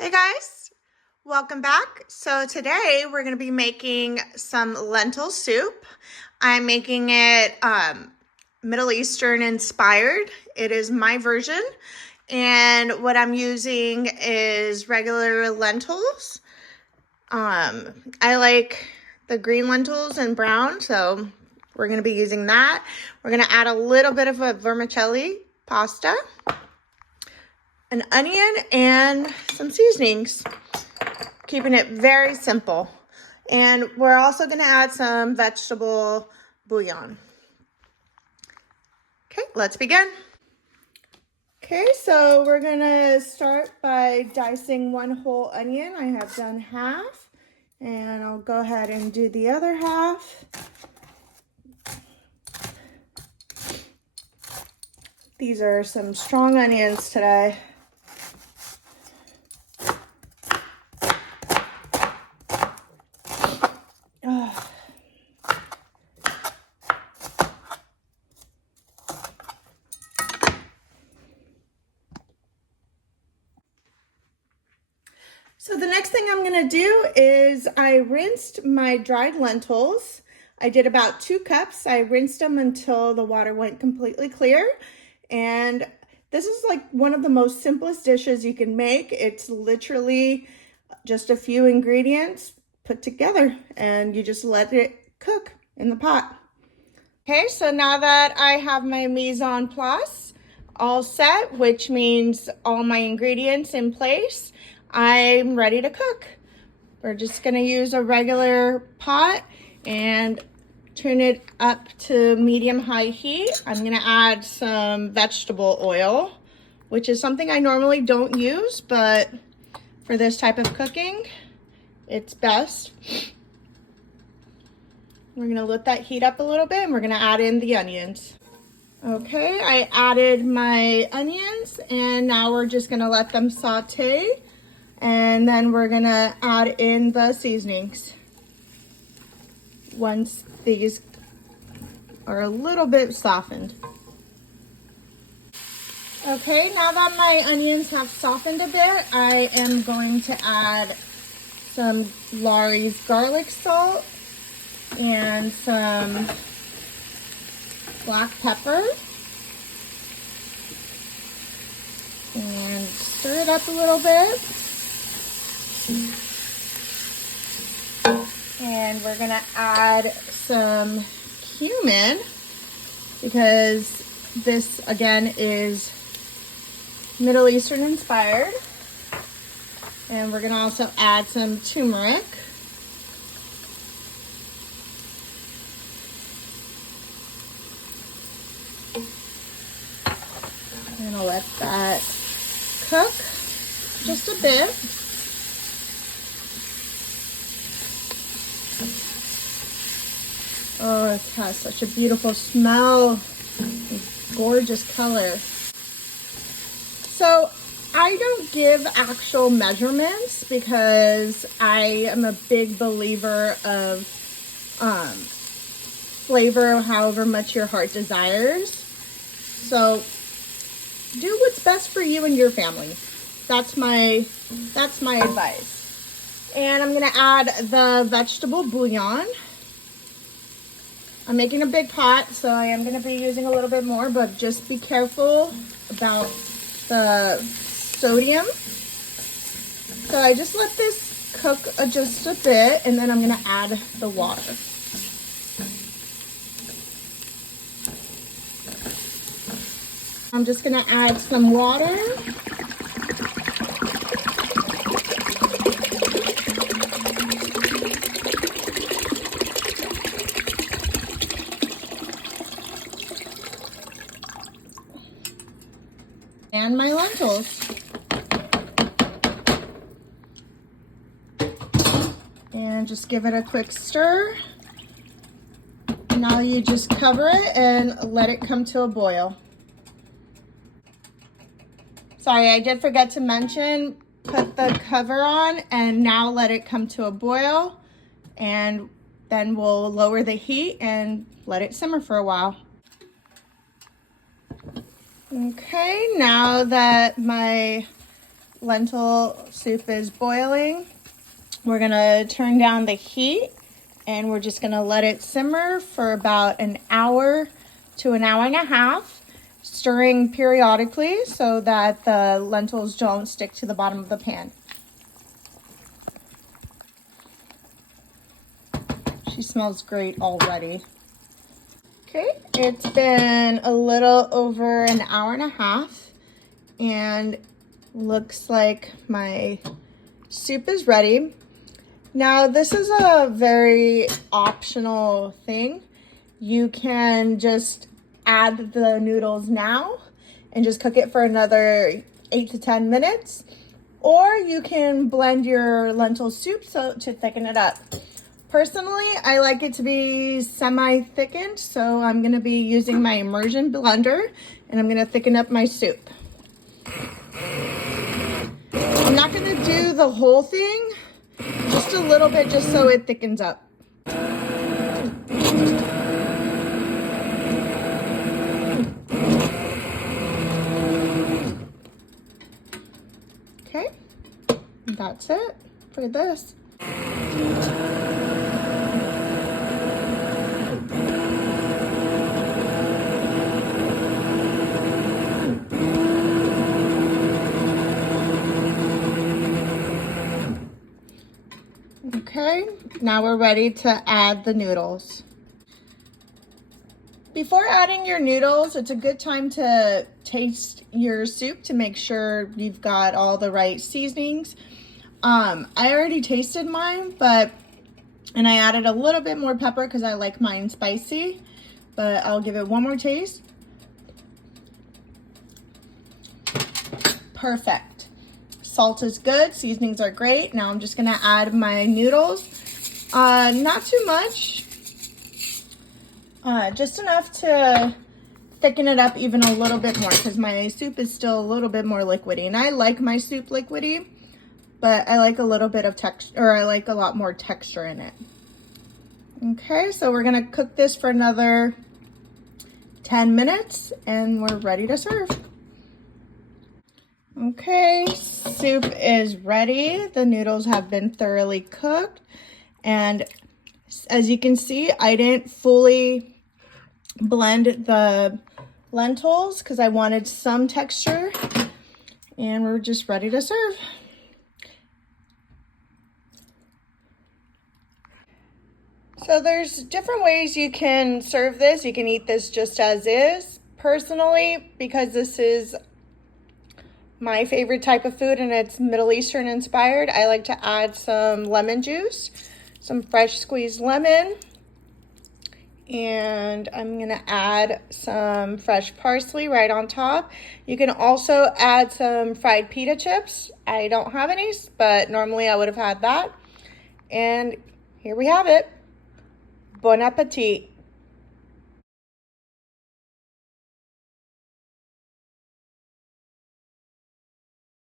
Hey guys, welcome back. So today we're going to be making some lentil soup. I'm making it Middle Eastern inspired. It is my version. And what I'm using is regular lentils. I like the green lentils and brown, so we're going to be using that. We're going to add a little bit of a vermicelli pasta, an onion, and some seasonings, keeping it very simple. And we're also going to add some vegetable bouillon. Okay, let's begin. Okay, so we're going to start by dicing one whole onion. I have done half, and I'll go ahead and do the other half. These are some strong onions today. So the next thing I'm gonna do is I rinsed my dried lentils. I did about 2 cups. I rinsed them until the water went completely clear. And this is like one of the most simplest dishes you can make. It's literally just a few ingredients put together and you just let it cook in the pot. Okay, so now that I have my mise en place all set, which means all my ingredients in place, I'm ready to cook. We're just gonna use a regular pot and turn it up to medium-high heat. I'm gonna add some vegetable oil, which is something I normally don't use, but for this type of cooking, it's best. We're gonna let that heat up a little bit and we're gonna add in the onions. Okay, I added my onions and now we're just gonna let them saute. And then we're gonna add in the seasonings once these are a little bit softened. Okay, now that my onions have softened a bit, I am going to add some Lawry's garlic salt and some black pepper. And stir it up a little bit. And we're gonna add some cumin because this again is Middle Eastern inspired. And we're gonna also add some turmeric. I'm gonna let that cook just a bit. Oh, it has such a beautiful smell, gorgeous color. So I don't give actual measurements because I am a big believer of flavor however much your heart desires. So do what's best for you and your family. That's my advice. And I'm gonna add the vegetable bouillon. I'm making a big pot, so I am going to be using a little bit more, but just be careful about the sodium. So I just let this cook just a bit, and then I'm going to add the water. I'm just going to add some water. And my lentils. And just give it a quick stir. Now you just cover it and let it come to a boil. Sorry, I did forget to mention, put the cover on and now let it come to a boil. And then we'll lower the heat and let it simmer for a while. Okay, now that my lentil soup is boiling. We're gonna turn down the heat and we're just gonna let it simmer for about an hour to an hour and a half, stirring periodically so that the lentils don't stick to the bottom of the pan. She smells great already. Okay, it's been a little over an hour and a half and looks like my soup is ready. Now, this is a very optional thing. You can just add the noodles now and just cook it for another 8 to 10 minutes, or you can blend your lentil soup to thicken it up. Personally, I like it to be semi-thickened, so I'm gonna be using my immersion blender and I'm gonna thicken up my soup. I'm not gonna do the whole thing, just a little bit, just so it thickens up. Okay, that's it for this. Okay, now we're ready to add the noodles. Before adding your noodles, it's a good time to taste your soup to make sure you've got all the right seasonings. I already tasted mine, and I added a little bit more pepper because I like mine spicy, but I'll give it one more taste. Perfect. Salt is good, seasonings are great. Now I'm just gonna add my noodles. Not too much, just enough to thicken it up even a little bit more because my soup is still a little bit more liquidy. And I like my soup liquidy, but I like a little bit of texture, or I like a lot more texture in it. Okay, so we're gonna cook this for another 10 minutes and we're ready to serve. Okay, soup is ready. The noodles have been thoroughly cooked. And as you can see, I didn't fully blend the lentils because I wanted some texture. And we're just ready to serve. So there's different ways you can serve this. You can eat this just as is. Personally, because this is my favorite type of food and it's Middle Eastern inspired, I like to add some lemon juice, some fresh squeezed lemon, and I'm gonna add some fresh parsley right on top. You can also add some fried pita chips. I don't have any, but normally I would have had that. And here we have it. Bon appetit.